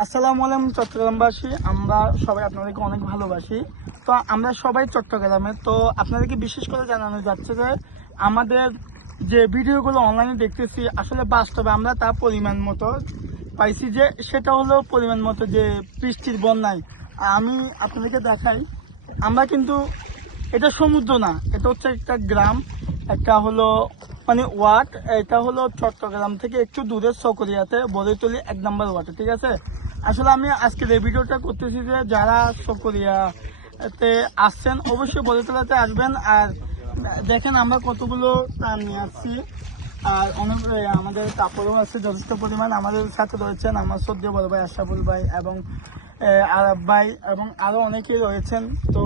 আসসালামু আলাইকুম চট্টগ্রামবাসী, আমরা সবাই আপনাদেরকে অনেক ভালোবাসি। তো আমরা সবাই চট্টগ্রামে, তো আপনাদেরকে বিশেষ করে জানানো যাচ্ছে যে আমাদের যে ভিডিওগুলো অনলাইনে দেখতেছি আসলে বাস্তবে আমরা তার পরিমাণ মতো পাইছি, যে সেটা হলো পরিমাণ মতো যে বৃষ্টির বন্যায়। আমি আপনাদেরকে দেখাই, আমরা কিন্তু এটা সমুদ্র না, এটা হচ্ছে একটা গ্রাম, একটা হলো মানে ওয়ার্ড। এটা হলো চট্টগ্রাম থেকে একটু দূরে সকরিয়াতে বড়ইতলি 1 নম্বর ওয়ার্ডে, ঠিক আছে। আসলে আমি আজকের এই ভিডিওটা করতেছি যে যারা সকরিয়াতে আসছেন অবশ্যই বড়ইতলাতে আসবেন। আর দেখেন আমরা কতগুলো ত্রাণ নিয়ে আসছি, আর অনেক আমাদের কাপড়ও আছে যথেষ্ট পরিমাণ। আমাদের সাথে রয়েছেন আমার শ্রদ্ধেয় বড় ভাই আশরাফুল ভাই এবং আরব ভাই এবং আরও অনেকেই রয়েছেন। তো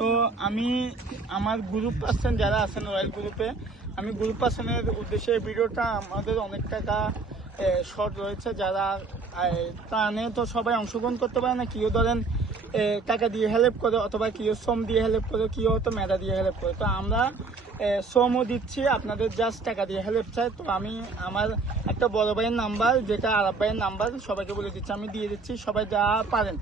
তো আমি আমার গ্রুপ পার্সন যারা আছেন রয়্যাল গ্রুপে, আমি গ্রুপ পার্সনের উদ্দেশ্যে ভিডিওটা, আমাদের অনেক টাকা শর্ট রয়েছে, যারা ত্রাণে তো সবাই অংশগ্রহণ করতে পারে না। কেউ ধরেন টাকা দিয়ে হেল্প করে, অথবা কেউ শ্রম দিয়ে হেল্প করে, কেউ হয়তো মেধা দিয়ে হেল্প করে। তো আমরা শ্রমও দিচ্ছি, আপনাদের জাস্ট টাকা দিয়ে হেল্প চাই। তো আমি আমার একটা বড় ভাইয়ের নাম্বার, যেটা আরব ভাইয়ের নাম্বার, সবাইকে বলে দিচ্ছি, আমি দিয়ে দিচ্ছি। সবাই যা পারেন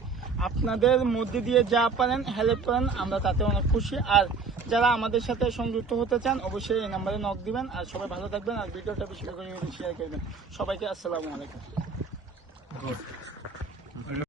আপনাদের মধ্যে দিয়ে যা পারেন হেল্প করেন, আমরা তাতে অনেক খুশি। আর যারা আমাদের সাথে সংযুক্ত হতে চান অবশ্যই এই নাম্বারে নক দিবেন। আর সবাই ভালো থাকবেন, আর ভিডিওটা বেশি করে শেয়ার করবেন। সবাইকে আসসালামু আলাইকুম।